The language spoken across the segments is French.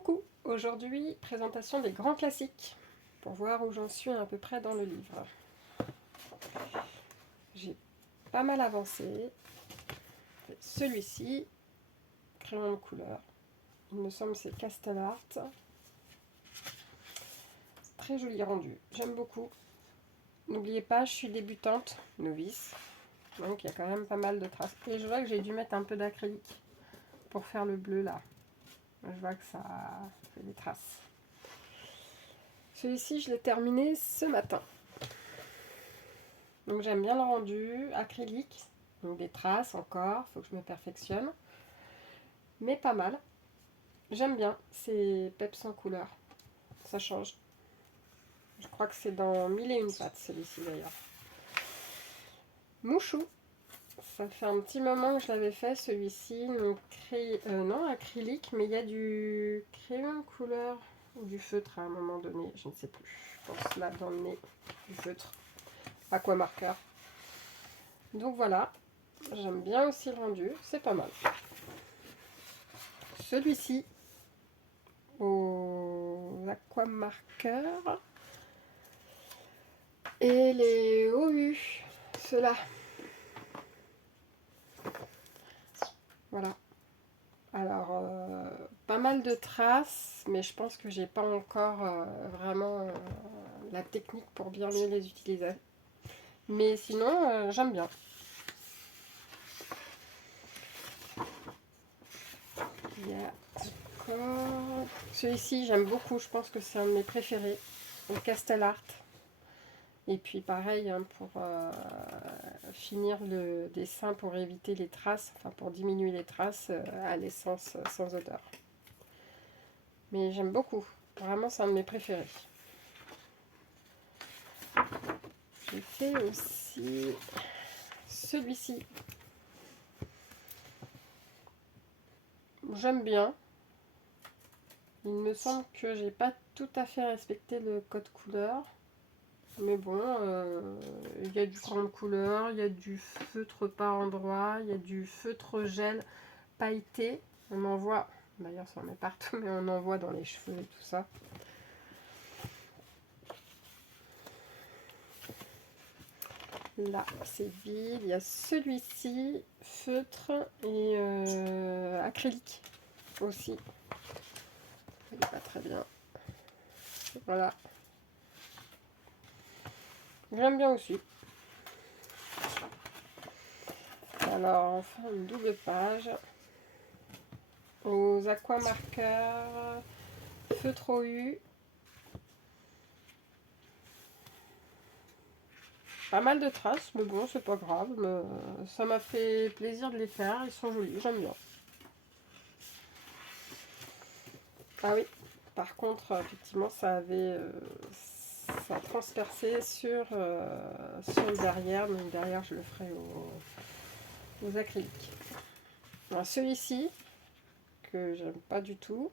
Coucou, aujourd'hui présentation des grands classiques pour voir où j'en suis à peu près dans le livre. J'ai pas mal avancé. Celui-ci, crayon de couleur, il me semble que c'est Castellart. Très joli rendu, j'aime beaucoup. N'oubliez pas, je suis débutante, novice, donc il y a quand même pas mal de traces. Et je vois que j'ai dû mettre un peu d'acrylique pour faire le bleu là. Je vois que ça fait des traces. Celui-ci, je l'ai terminé ce matin. Donc j'aime bien le rendu, acrylique, donc des traces encore, il faut que je me perfectionne. Mais pas mal. J'aime bien, c'est peps en couleur, ça change. Je crois que c'est dans 1001 pattes celui-ci d'ailleurs. Mouchou, ça fait un petit moment que je l'avais fait celui-ci, donc non acrylique, mais il y a du crayon de couleur ou du feutre à un moment donné, je ne sais plus. Je pense là dans le nez, du feutre, aquamarqueur. Donc voilà, j'aime bien aussi le rendu, c'est pas mal. Celui-ci, aux aquamarqueurs, et les OU, ceux-là. Voilà. Alors, pas mal de traces, mais je pense que j'ai pas encore vraiment la technique pour bien mieux les utiliser. Mais sinon, j'aime bien. Il y a encore... Celui-ci, j'aime beaucoup, je pense que c'est un de mes préférés. Le Castellart. Et puis pareil, hein, pour finir le dessin, pour éviter les traces, enfin pour diminuer les traces à l'essence sans odeur. Mais j'aime beaucoup, vraiment c'est un de mes préférés. J'ai fait aussi celui-ci. J'aime bien. Il me semble que j'ai pas tout à fait respecté le code couleur. Mais bon, il y a du crayon de couleur, il y a du feutre par endroit, il y a du feutre gel pailleté. On en voit, d'ailleurs ça en met partout, mais on en voit dans les cheveux et tout ça. Là, c'est vide. Il y a celui-ci, feutre et acrylique aussi. Il n'est pas très bien. Voilà. J'aime bien aussi. Alors, enfin, une double page. Aux aquamarqueurs, feutre OU. Pas mal de traces, mais bon, c'est pas grave. Ça m'a fait plaisir de les faire. Ils sont jolis, j'aime bien. Ah oui, par contre, effectivement, ça avait... ça a transpercé sur le derrière, donc derrière je le ferai aux acryliques. Celui-ci, que j'aime pas du tout,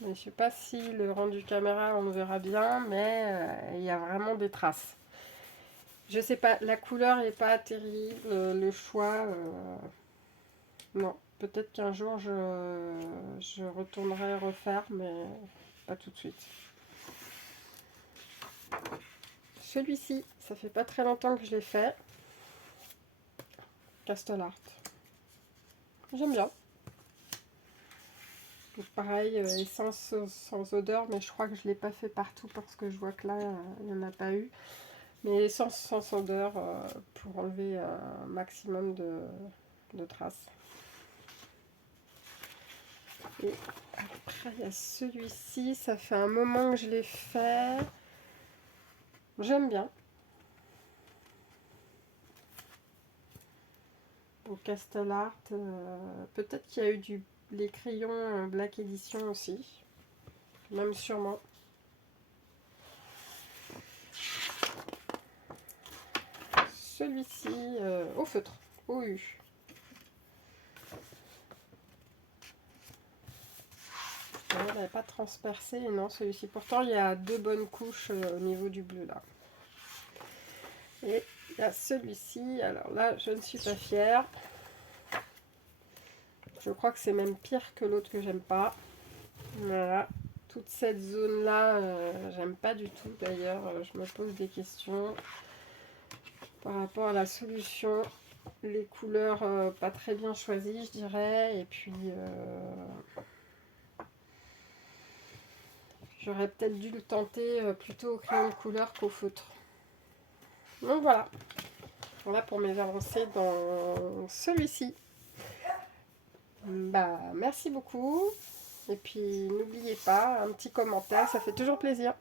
mais je sais pas si le rendu caméra on le verra bien, mais il y a vraiment des traces. Je sais pas, la couleur est pas terrible, le choix, non, peut-être qu'un jour je retournerai refaire, mais pas tout de suite. Celui-ci, ça fait pas très longtemps que je l'ai fait. Castellart. J'aime bien. Donc pareil, essence sans odeur, mais je crois que je ne l'ai pas fait partout parce que je vois que là, il n'y en a pas eu. Mais essence sans odeur pour enlever un maximum de traces. Et après, il y a celui-ci, ça fait un moment que je l'ai fait. J'aime bien. Au Castellart, peut-être qu'il y a eu les crayons Black Edition aussi, même sûrement. Celui-ci au feutre, OU. Il n'avait pas transpercé, non, celui-ci. Pourtant, il y a deux bonnes couches au niveau du bleu là. Et il y a celui-ci. Alors là, je ne suis pas fière. Je crois que c'est même pire que l'autre que j'aime pas. Voilà. Toute cette zone-là, j'aime pas du tout. D'ailleurs, je me pose des questions par rapport à la solution. Les couleurs pas très bien choisies, je dirais. Et puis, j'aurais peut-être dû le tenter plutôt au crayon de couleur qu'au feutre. Donc voilà. Voilà pour mes avancées dans celui-ci. Bah, merci beaucoup. Et puis, n'oubliez pas, un petit commentaire, ça fait toujours plaisir.